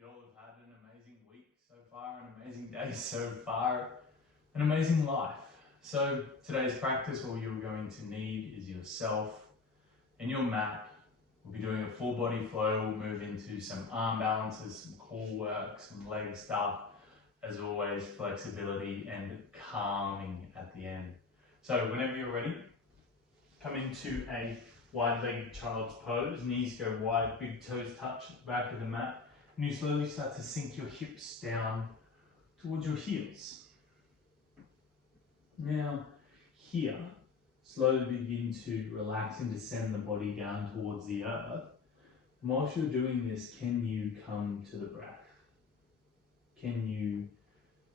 You all have had an amazing week so far, an amazing day so far, an amazing life. So today's practice, all you're going to need is yourself and your mat. We'll be doing a full body flow. We'll move into some arm balances, some core work, some leg stuff. As always, flexibility and calming at the end. So whenever you're ready, come into a wide-legged child's pose. Knees go wide, big toes touch the back of the mat. And you slowly start to sink your hips down towards your heels. Now, here, slowly begin to relax and descend the body down towards the earth. And whilst you're doing this, can you come to the breath? Can you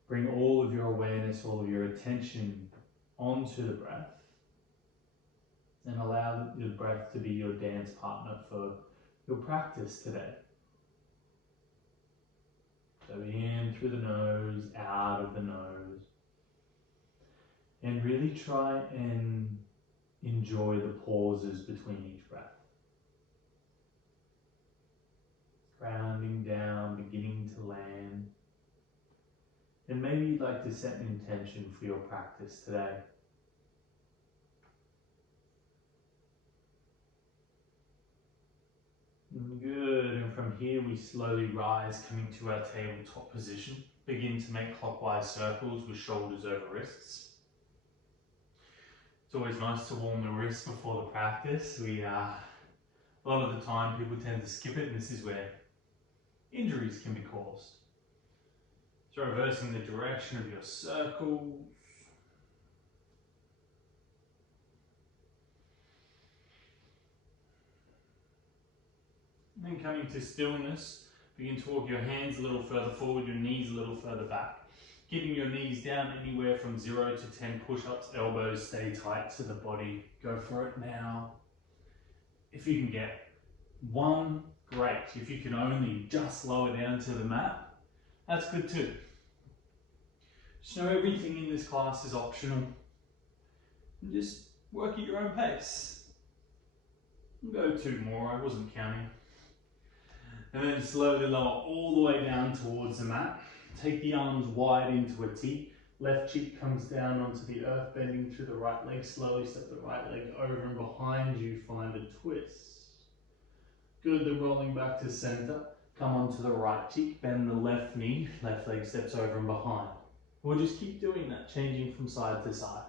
bring all of your awareness, all of your attention onto the breath? And allow the breath to be your dance partner for your practice today. So in through the nose, out of the nose. And really try and enjoy the pauses between each breath. Grounding down, beginning to land. And maybe you'd like to set an intention for your practice today. Good, and from here we slowly rise, coming to our tabletop position. Begin to make clockwise circles with shoulders over wrists. It's always nice to warm the wrists before the practice. A lot of the time people tend to skip it, and this is where injuries can be caused. So reversing the direction of your circles. And then coming to stillness, begin to walk your hands a little further forward, your knees a little further back. Keeping your knees down anywhere from 0 to 10 push-ups, elbows stay tight to the body. Go for it now. If you can get one, great. If you can only just lower down to the mat, that's good too. Just know everything in this class is optional. And just work at your own pace. Go 2 more, I wasn't counting. And then slowly lower all the way down towards the mat. Take the arms wide into a T. Left cheek comes down onto the earth, bending through the right leg. Slowly step the right leg over and behind you, find a twist. Good, then rolling back to center. Come onto the right cheek, bend the left knee. Left leg steps over and behind. We'll just keep doing that, changing from side to side.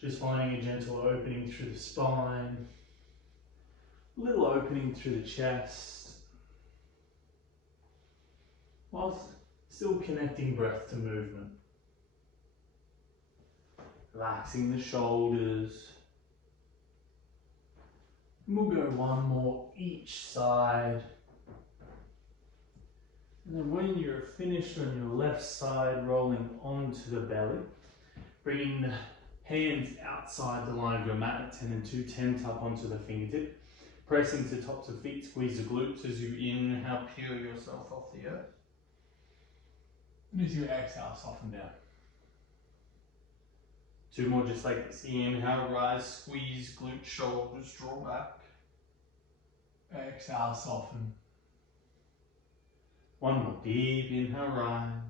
Just finding a gentle opening through the spine. Little opening through the chest. Whilst still connecting breath to movement. Relaxing the shoulders. And we'll go 1 more each side. And then when you're finished on your left side, rolling onto the belly, bringing the hands outside the line of your mat at 10 and 2, 10 up onto the fingertip. Press into tops of feet, squeeze the glutes as you inhale, peel yourself off the earth. And as you exhale, soften down. 2 more just like this. Inhale, rise, squeeze, glute, shoulders, draw back. Exhale, soften. 1 more, deep inhale, rise.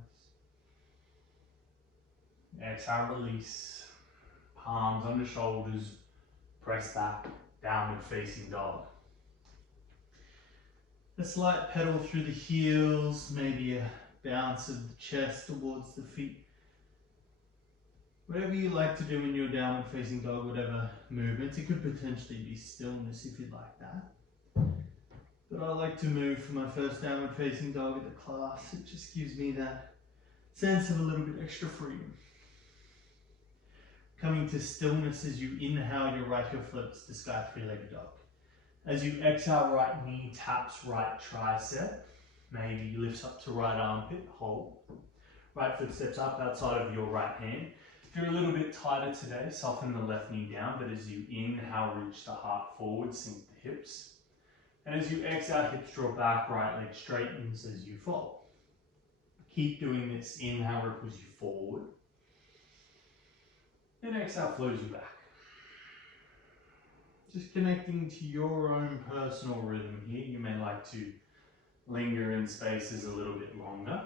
Exhale, release. Palms under shoulders, press back, downward facing dog. A slight pedal through the heels, maybe a bounce of the chest towards the feet. Whatever you like to do in your downward facing dog, whatever movements. It could potentially be stillness if you'd like that. But I like to move for my first downward facing dog at the class. It just gives me that sense of a little bit extra freedom. Coming to stillness as you inhale, your right heel floats to sky three-legged dog. As you exhale, right knee taps right tricep. Maybe lifts up to right armpit, hold. Right foot steps up outside of your right hand. If you're a little bit tighter today, soften the left knee down, but as you inhale, reach the heart forward, sink the hips. And as you exhale, hips draw back, right leg straightens as you fall. Keep doing this. Inhale ripples you forward. And exhale flows you back. Just connecting to your own personal rhythm here. You may like to linger in spaces a little bit longer.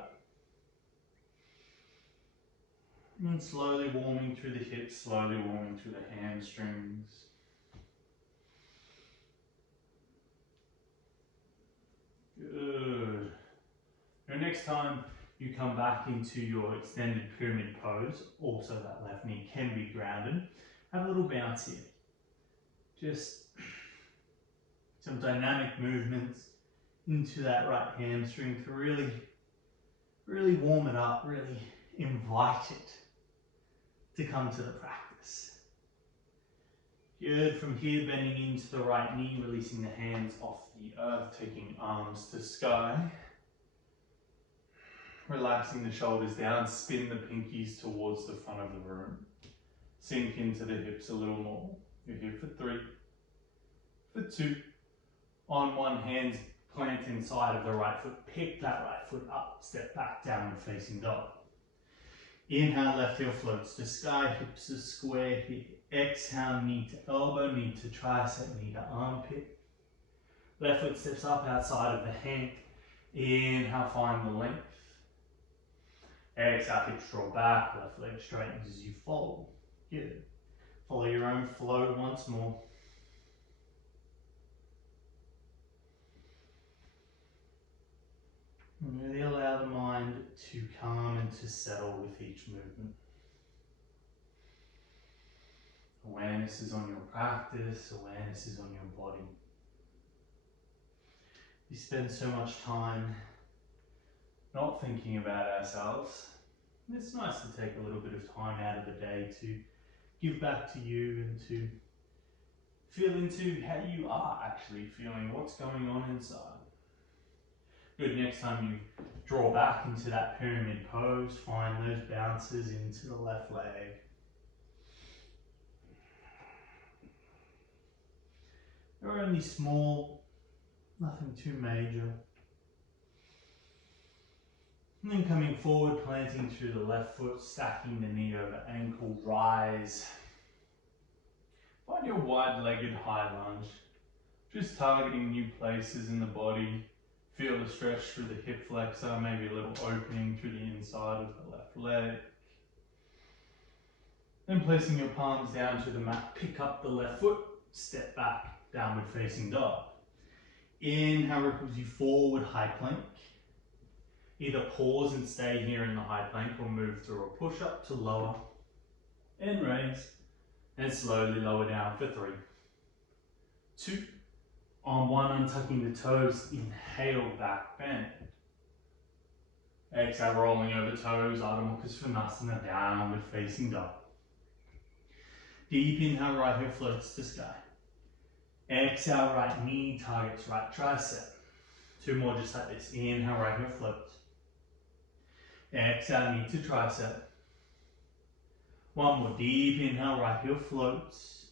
And slowly warming through the hips, slowly warming through the hamstrings. Good. Now next time you come back into your extended pyramid pose, also that left knee can be grounded. Have a little bounce here. Just some dynamic movements into that right hamstring to really warm it up, really invite it to come to the practice. Good. From here, bending into the right knee, releasing the hands off the earth, taking arms to sky. Relaxing the shoulders down, spin the pinkies towards the front of the room. Sink into the hips a little more. You're here for 3, for 2. On one hand, plant inside of the right foot, pick that right foot up, step back, downward facing dog. Inhale, left heel floats to sky, hips are square here. Exhale, knee to elbow, knee to tricep, knee to armpit. Left foot steps up outside of the hand. Inhale, find the length. Exhale, hips draw back, left leg straightens as you fold. Good. Follow your own flow once more. And really allow the mind to calm and to settle with each movement. Awareness is on your practice, awareness is on your body. We spend so much time not thinking about ourselves. It's nice to take a little bit of time out of the day to give back to you and to feel into how you are actually feeling, what's going on inside. Good, next time you draw back into that pyramid pose, find those bounces into the left leg. They're only small, nothing too major. And then coming forward, planting through the left foot, stacking the knee over ankle, rise. Find your wide-legged high lunge, just targeting new places in the body. Feel the stretch through the hip flexor, maybe a little opening through the inside of the left leg. Then placing your palms down to the mat, pick up the left foot, step back, downward facing dog. Inhale ripples you forward, high plank. Either pause and stay here in the high plank or move through a push up to lower and raise and slowly lower down for 3, 2, on 1, untucking the toes, inhale, back bend. Exhale, rolling over toes, Ardha Mukha Svanasana, downward facing dog. Deep inhale, right heel floats to sky. Exhale, right knee targets right tricep. 2 more just like this. Inhale, right heel floats. Exhale, knee to tricep. 1 more, deep inhale, right heel floats.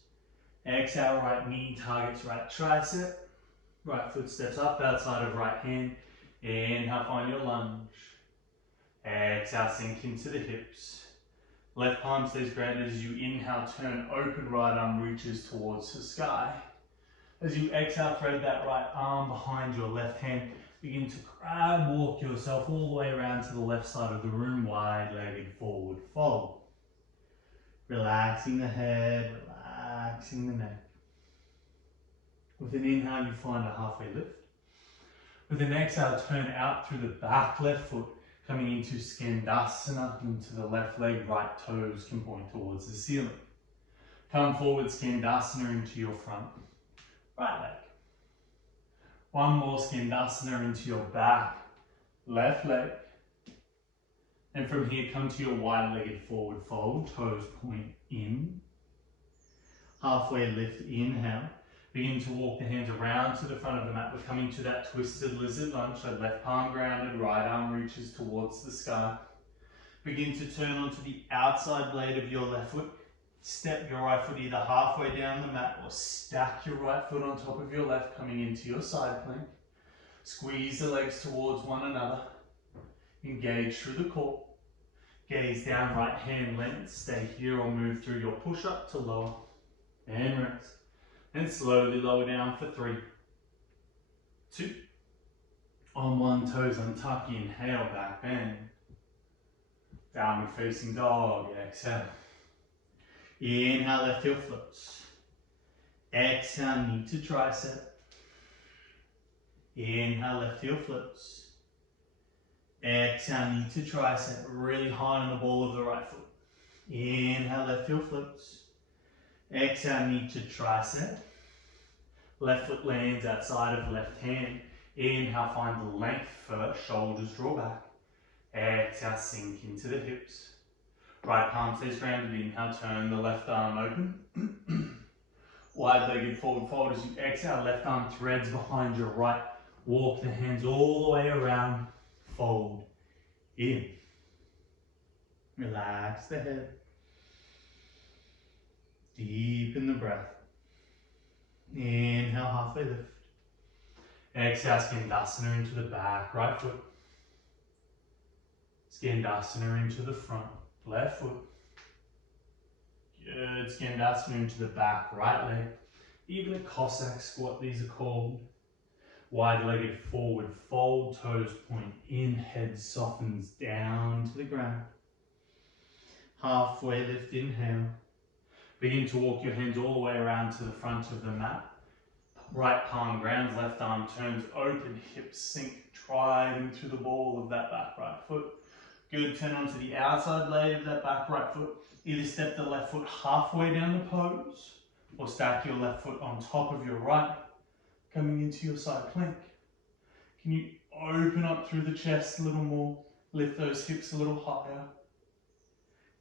Exhale, right knee targets right tricep. Right foot steps up outside of right hand. Inhale, find your lunge. Exhale, sink into the hips. Left palm stays grounded as you inhale, turn, open right arm reaches towards the sky. As you exhale, thread that right arm behind your left hand. Begin to crab walk yourself all the way around to the left side of the room, wide-legged forward fold. Relaxing the head, relaxing the neck. With an inhale, you find a halfway lift. With an exhale, turn out through the back left foot, coming into Skandasana, into the left leg, right toes can point towards the ceiling. Come forward, Skandasana into your front right leg. 1 more, Skandasana into your back left leg. And from here, come to your wide-legged forward fold, toes point in. Halfway lift, inhale. Begin to walk the hands around to the front of the mat. We're coming to that twisted lizard lunge, so left palm grounded, right arm reaches towards the sky. Begin to turn onto the outside blade of your left foot. Step your right foot either halfway down the mat or stack your right foot on top of your left, coming into your side plank. Squeeze the legs towards one another. Engage through the core. Gaze down, right hand length. Stay here or move through your push up to lower. And rest. And slowly lower down for 3, 2, On one toes untuck, inhale, back bend. Downward facing dog, exhale. Inhale, left heel floats. Exhale, knee to tricep. Inhale, left heel floats. Exhale, knee to tricep, really high on the ball of the right foot. Inhale, left heel floats. Exhale, knee to tricep. Left foot lands outside of left hand. Inhale, find the length first, shoulders draw back. Exhale, sink into the hips. Right palm stays grounded. Inhale, turn the left arm open. Wide-legged forward fold as you exhale, left arm threads behind your right. Walk the hands all the way around, fold in. Relax the head. Deepen the breath. Inhale, halfway lift. Exhale, Skandasana into the back, right foot. Skandasana into the front, left foot. Good, Skandasana into the back, right leg. Even a Cossack squat, these are called. Wide-legged forward fold, toes point in, head softens down to the ground. Halfway lift, inhale. Begin to walk your hands all the way around to the front of the mat. Right palm grounds, left arm turns open, hips sink, drive into the ball of that back right foot. Good, turn onto the outside leg of that back right foot. Either step the left foot halfway down the pose, or stack your left foot on top of your right, coming into your side plank. Can you open up through the chest a little more, lift those hips a little higher.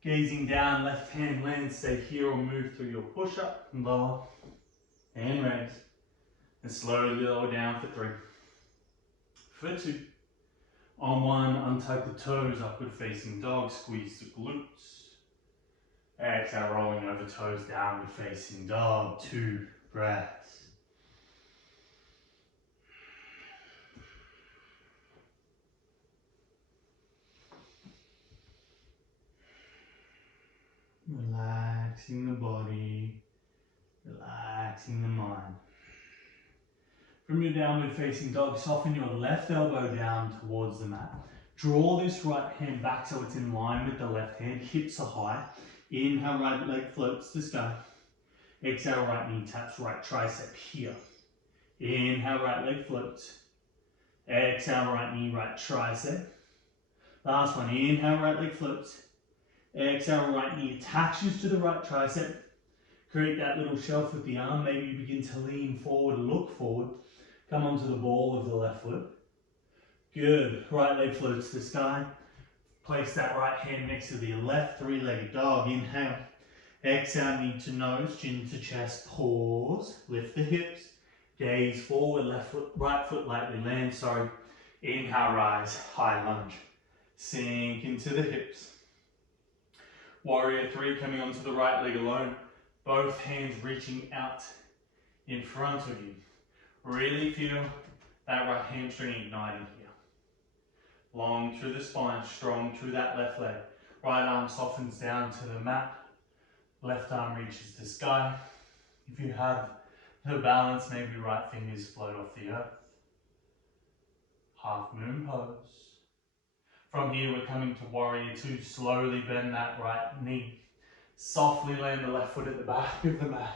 Gazing down, left hand lands, stay here or move through your push-up, and lower, and raise. And slowly lower down for 3. For 2. On 1, untuck the toes, upward facing dog, squeeze the glutes. Exhale, rolling over toes, downward facing dog, 2 breaths. Relaxing the body, relaxing the mind. From your downward facing dog, soften your left elbow down towards the mat. Draw this right hand back so it's in line with the left hand, hips are high. Inhale, right leg floats to sky. Exhale, right knee taps right tricep here. Inhale, right leg floats. Exhale, right knee, right tricep. Last one, inhale, right leg floats. Exhale, right knee attaches to the right tricep. Create that little shelf with the arm. Maybe you begin to lean forward, look forward. Come onto the ball of the left foot. Good. Right leg floats to the sky. Place that right hand next to the left, 3-legged dog. Inhale. Exhale, knee to nose, chin to chest. Pause. Lift the hips. Gaze forward, left foot, right foot lightly lands. Inhale, rise, high lunge. Sink into the hips. Warrior 3 coming onto the right leg alone. Both hands reaching out in front of you. Really feel that right hamstring igniting here. Long through the spine, strong through that left leg. Right arm softens down to the mat. Left arm reaches the sky. If you have the balance, maybe right fingers float off the earth. Half moon pose. From here, we're coming to warrior 2. Slowly bend that right knee. Softly land the left foot at the back of the mat.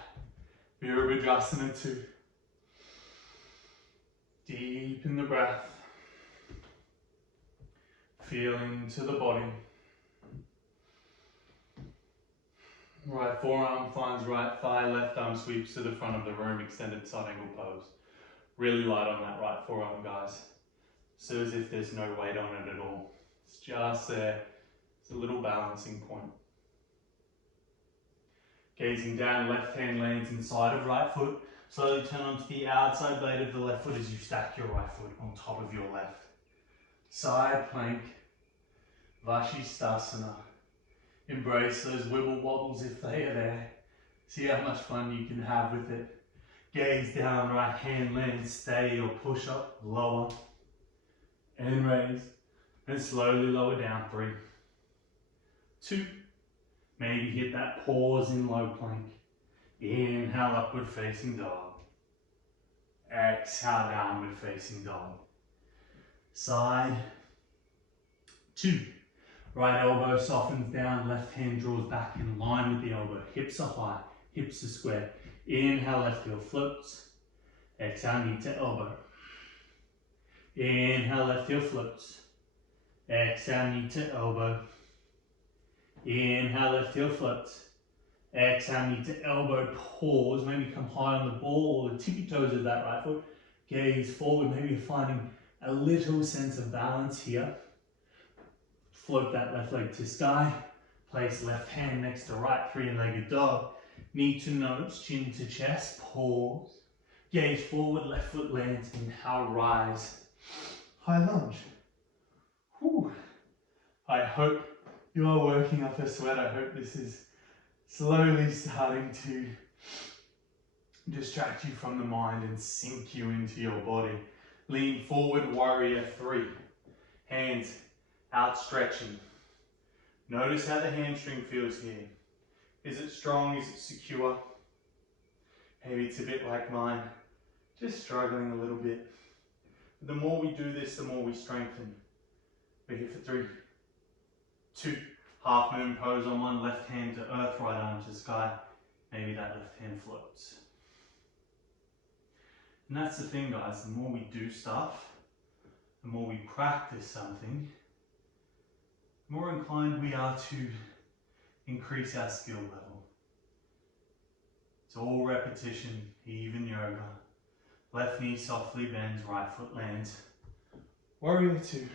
Virabhadrasana 2. Deepen the breath. Feel into the body. Right forearm finds right thigh, left arm sweeps to the front of the room, extended side angle pose. Really light on that right forearm, guys. So as if there's no weight on it at all. It's just there. It's a little balancing point. Gazing down, left hand lands inside of right foot. Slowly turn onto the outside blade of the left foot as you stack your right foot on top of your left. Side plank, Vashisthasana. Embrace those wibble wobbles if they are there. See how much fun you can have with it. Gaze down, right hand lands, stay or push up, lower, and raise. And slowly lower down, 3, 2, maybe hit that pause in low plank. Inhale, upward facing dog. Exhale, downward facing dog. side, 2. Right elbow softens down, left hand draws back in line with the elbow. Hips are high, hips are square. Inhale, left heel floats. Exhale, knee to elbow. Inhale, left heel floats. Exhale, knee to elbow. Inhale, left heel floats. Exhale, knee to elbow. Pause, maybe come high on the ball or the tippy toes of that right foot. Gaze forward, maybe you're finding a little sense of balance here. Float that left leg to sky. Place left hand next to right, 3-legged dog. Knee to nose, chin to chest. Pause. Gaze forward, left foot lands. Inhale, rise. High lunge. Whew. I hope you are working up a sweat. I hope this is slowly starting to distract you from the mind and sink you into your body. Lean forward, warrior 3. Hands outstretching. Notice how the hamstring feels here. Is it strong? Is it secure? Maybe it's a bit like mine, just struggling a little bit. But the more we do this, the more we strengthen. We're here for 3, 2, half moon pose on one, left hand to earth, right arm to sky. Maybe that left hand floats. And that's the thing, guys, the more we do stuff, the more we practice something, the more inclined we are to increase our skill level. It's all repetition, even yoga. Left knee softly bends, right foot lands. Warrior 2.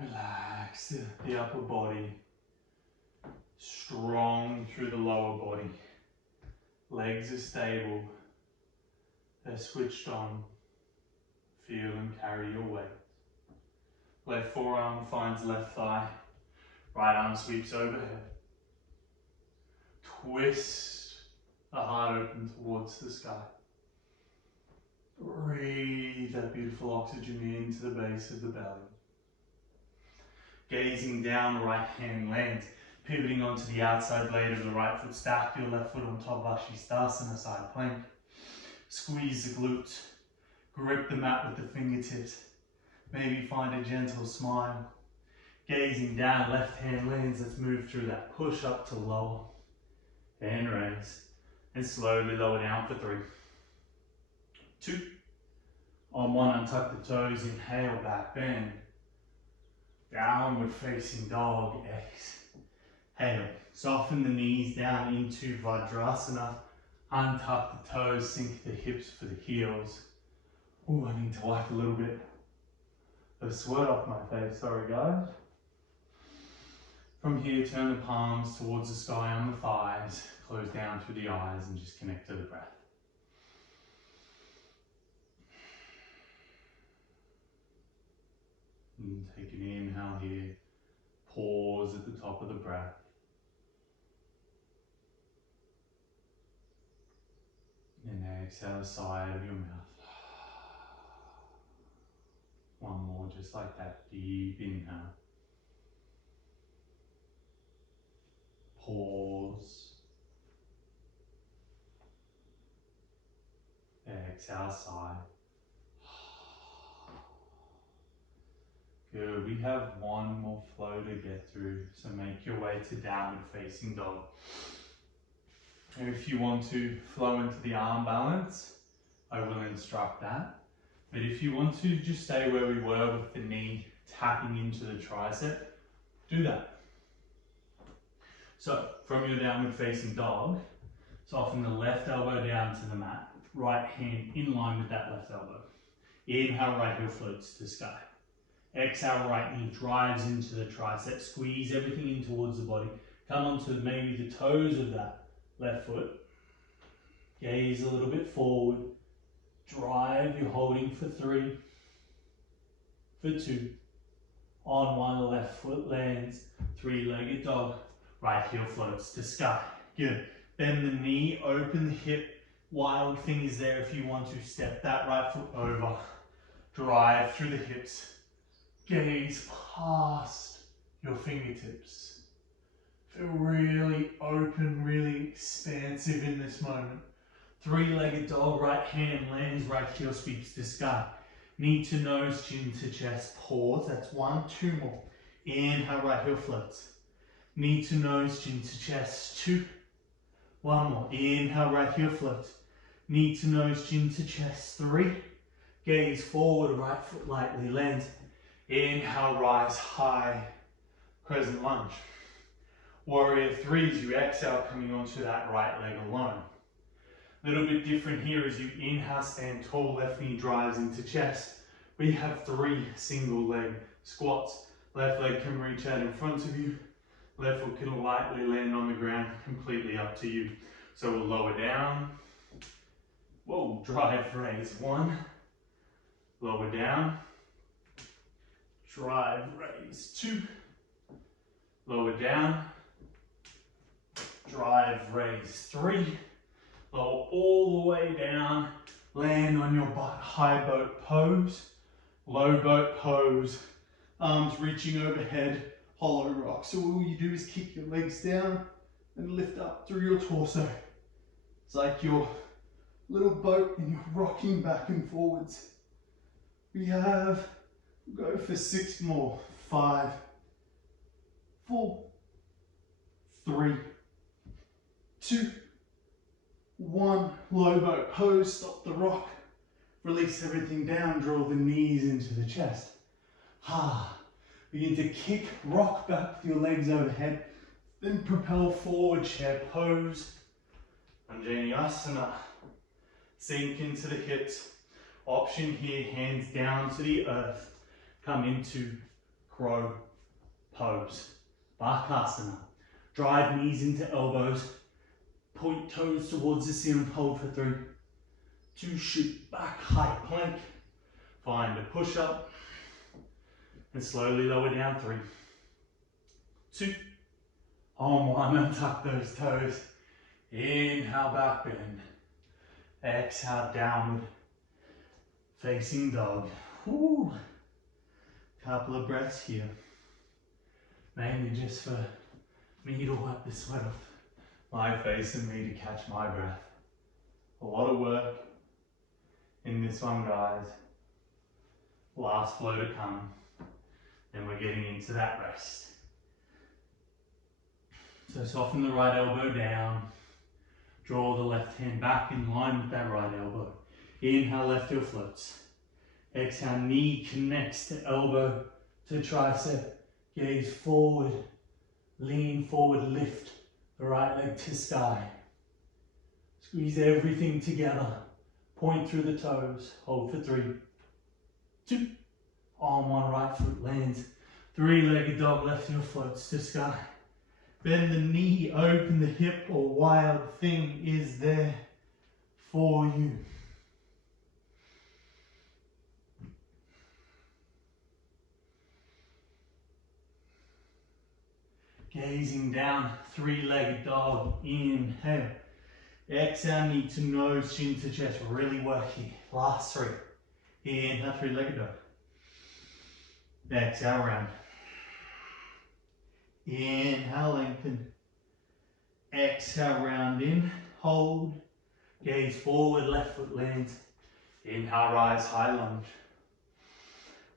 Relax the upper body. Strong through the lower body. Legs are stable. They're switched on. Feel and carry your weight. Left forearm finds left thigh. Right arm sweeps overhead. Twist the heart open towards the sky. Breathe that beautiful oxygen into the base of the belly. Gazing down, right hand lands. Pivoting onto the outside blade of the right foot. Stack your left foot on top of Vashisthasana, side plank. Squeeze the glutes. Grip the mat with the fingertips. Maybe find a gentle smile. Gazing down, left hand lands. Let's move through that push up to lower. And raise. And slowly lower down for 3, 2. On 1, untuck the toes. Inhale, back bend. Downward facing dog. Exhale. Soften the knees down into Vajrasana. Untuck the toes. Sink the hips for the heels. Oh, I need to wipe a little bit of sweat off my face. Sorry, guys. From here, turn the palms towards the sky on the thighs. Close down through the eyes and just connect to the breath. And take an inhale here. Pause at the top of the breath. And exhale the side of your mouth. One more, just like that. Deep inhale. Pause. Exhale, sigh. Good. We have one more flow to get through, so make your way to downward facing dog. And if you want to flow into the arm balance, I will instruct that. But if you want to just stay where we were with the knee tapping into the tricep, do that. So from your downward facing dog, soften the left elbow down to the mat, right hand in line with that left elbow. Inhale, right heel floats to sky. Exhale, right knee drives into the tricep. Squeeze everything in towards the body. Come onto maybe the toes of that left foot. Gaze a little bit forward. Drive, you're holding for 3, for 2. On 1, left foot lands. 3-legged dog. Right heel floats to sky. Good. Bend the knee, open the hip. Wild thing is there if you want to step that right foot over. Drive through the hips. Gaze past your fingertips. Feel really open, really expansive in this moment. Three-legged dog, right hand lands, right heel sweeps to sky. Knee to nose, chin to chest, pause. That's 1, 2 more. Inhale, right heel floats. Knee to nose, chin to chest, 2. 1 more. Inhale, right heel floats. Knee to nose, chin to chest, 3. Gaze forward, right foot lightly lands. Inhale, rise high, crescent lunge. Warrior 3 as you exhale, coming onto that right leg alone. A little bit different here as you inhale, stand tall, left knee drives into chest. We have 3 single leg squats. Left leg can reach out in front of you. Left foot can lightly land on the ground, completely up to you. So we'll lower down. Whoa, drive, raise, 1. Lower down. Drive, raise, 2. Lower down. Drive, raise, 3. Lower all the way down. Land on your butt, high boat pose. Low boat pose. Arms reaching overhead, hollow rock. So all you do is kick your legs down and lift up through your torso. It's like your little boat and you're rocking back and forwards. We'll go for 6 more. 5, 4, 3, 2, 1. Low boat pose, stop the rock. Release everything down, draw the knees into the chest. Begin to kick, rock back with your legs overhead, then propel forward, chair pose. Vinyasa. Sink into the hips. Option here, hands down to the earth. Come into crow pose. Bakasana. Drive knees into elbows. Point toes towards the ceiling. Hold for 3, 2, shoot back, high plank. Find a push up. And slowly lower down. 3, 2, 1. Untuck those toes. Inhale, back bend. Exhale, downward facing dog. Woo. Couple of breaths here. Mainly just for me to wipe the sweat off my face and me to catch my breath. A lot of work in this one, guys. Last flow to come. Then we're getting into that rest. So soften the right elbow down. Draw the left hand back in line with that right elbow. Inhale, left heel floats. Exhale, knee connects to elbow to tricep. Gaze forward, lean forward, lift the right leg to sky. Squeeze everything together. Point through the toes. Hold for 3, 2. Arm on right foot lands. 3-legged dog, left heel floats to sky. Bend the knee, open the hip, a wild thing is there for you. Gazing down, 3-legged dog, inhale. Exhale, knee to nose, chin to chest, really work here. Last 3. Inhale, 3-legged dog. Exhale, round. Inhale, lengthen. Exhale, round in. Hold. Gaze forward, left foot lands. Inhale, rise, high lunge.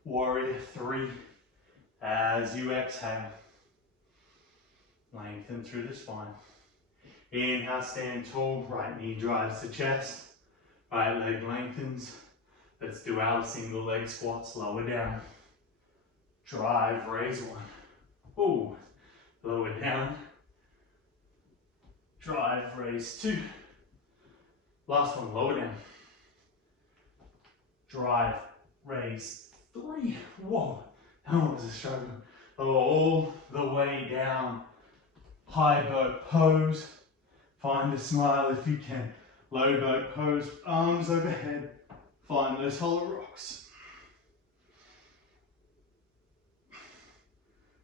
Warrior 3. As you exhale, lengthen through the spine. Inhale, stand tall. Right knee drives the chest. Right leg lengthens. Let's do our single leg squats. Lower down. Drive, raise 1. Ooh. Lower down. Drive, raise 2. Last one, lower down. Drive, raise 3. Whoa, that was a struggle. Lower all the way down. High boat pose. Find a smile if you can. Low boat pose, arms overhead. Find those hollow rocks.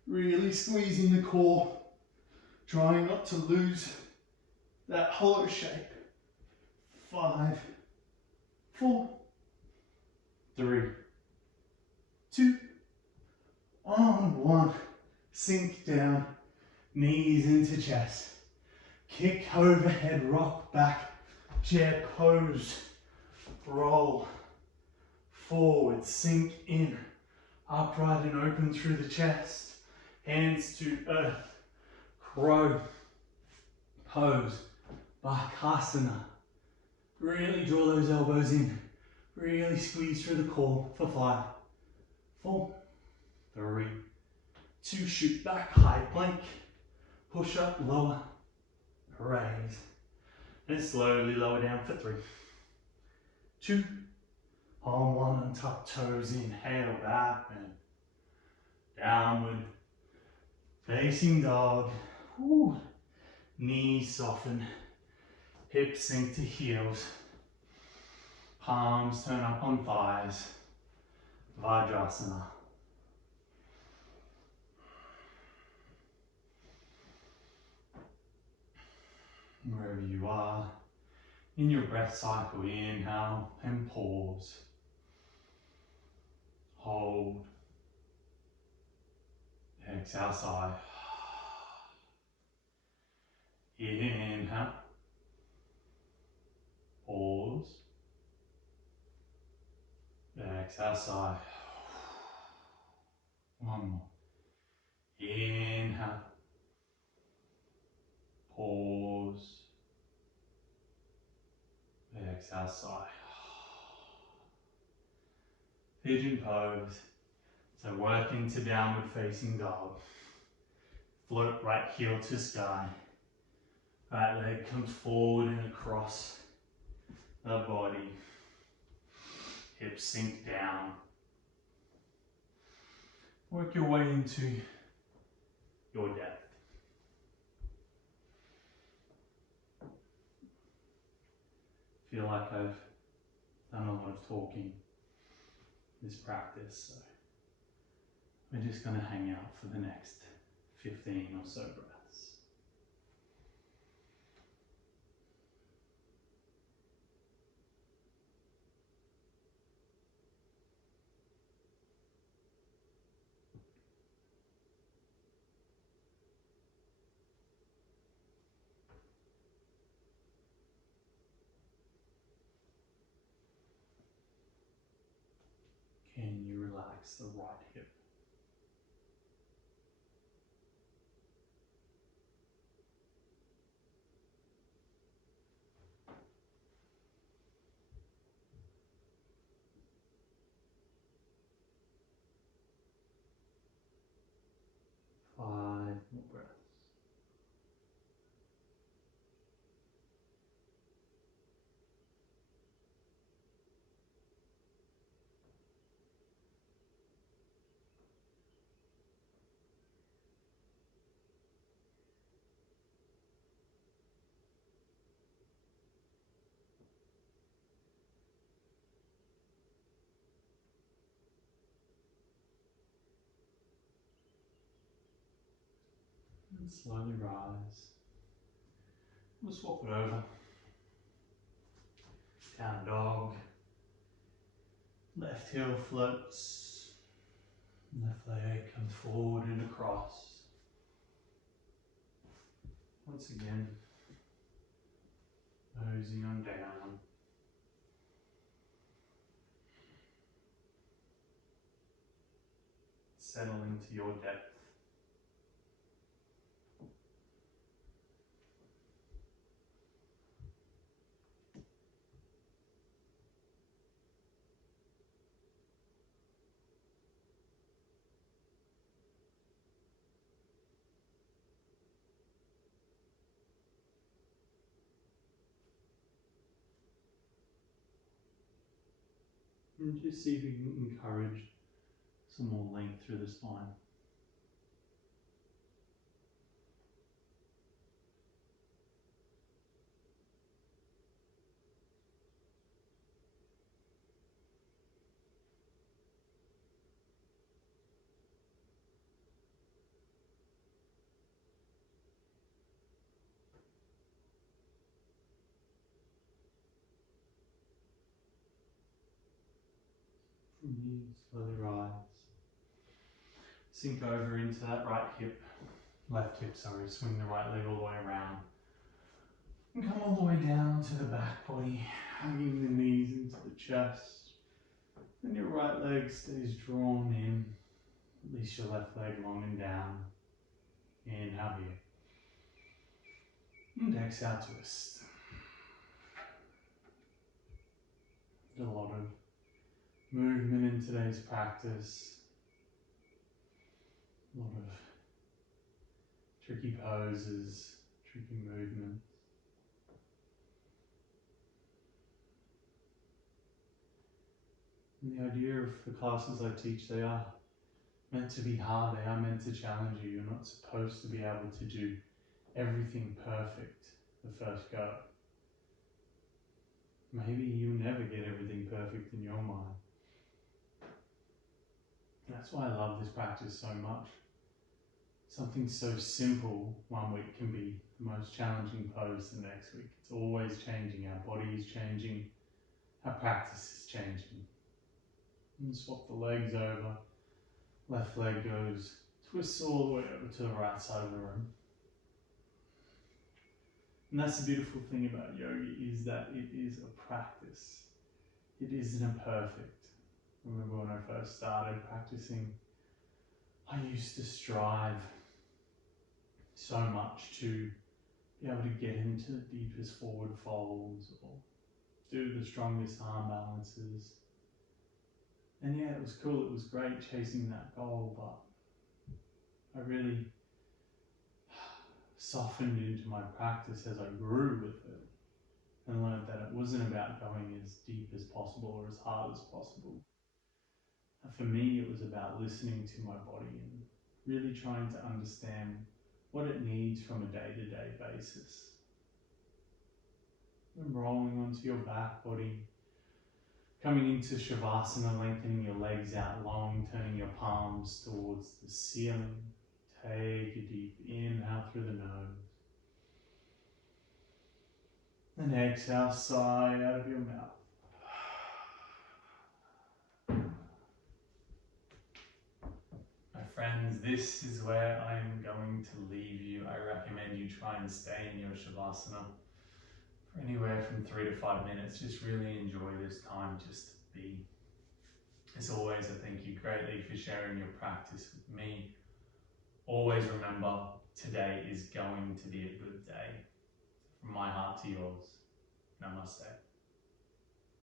Really squeezing the core, trying not to lose that hollow shape. 5, 4, 3, 2, 1. Sink down, knees into chest. Kick overhead, rock back. Chair pose, roll forward, sink in, upright and open through the chest, hands to earth, crow pose, Bakasana. Really draw those elbows in, really squeeze through the core for 5, 4, 3, 2, shoot back, high plank, push up, lower, raise, and slowly lower down for 3, 2, on 1 and tuck toes, inhale back and downward, facing dog, woo. Knees soften, hips sink to heels, palms turn up on thighs, Vajrasana. Wherever you are, in your breath cycle, inhale and pause. Hold. Exhale, sigh. Inhale. Pause. Exhale, sigh. One more. Inhale. Pause. Exhale, sigh. Pigeon pose. So work into downward facing dog. Float right heel to sky. Right leg comes forward and across the body. Hips sink down. Work your way into your depth. Feel like I've done a lot of talking this practice, so we're just going to hang out for the next 15 or so breaths. Can you relax the right hip? Five more breaths. And slowly rise. We'll swap it over. Down dog. Left heel floats. Left leg comes forward and across. Once again, nosing on down. Settle into your depth. And just see if you can encourage some more length through the spine. From here, slowly rise. Sink over into that right hip, left hip, sorry, swing the right leg all the way around. And come all the way down to the back body, hugging the knees into the chest. And your right leg stays drawn in. Release your left leg long and down. Inhale here. And exhale, twist. A lot of movement in today's practice. A lot of tricky poses, tricky movements. And the idea of the classes I teach, they are meant to be hard, they are meant to challenge you. You're not supposed to be able to do everything perfect the first go. Maybe you'll never get everything perfect in your mind. That's why I love this practice so much. Something so simple one week can be the most challenging pose the next week. It's always changing. Our body is changing. Our practice is changing. And swap the legs over. Left leg goes, twists all the way over to the right side of the room. And that's the beautiful thing about yoga, is that it is a practice. It isn't perfect. I remember when I first started practicing, I used to strive so much to be able to get into the deepest forward folds or do the strongest arm balances. And yeah, it was cool, it was great chasing that goal, but I really softened into my practice as I grew with it and learned that it wasn't about going as deep as possible or as hard as possible. For me, it was about listening to my body and really trying to understand what it needs from a day-to-day basis. And rolling onto your back body, coming into Shavasana, lengthening your legs out long, turning your palms towards the ceiling. Take a deep inhale through the nose. And exhale, sigh out of your mouth. My friends, this is where I am going to leave you. I recommend you try and stay in your Shavasana for anywhere from 3 to 5 minutes. Just really enjoy this time just to be. As always, I thank you greatly for sharing your practice with me. Always remember, today is going to be a good day. From my heart to yours, namaste.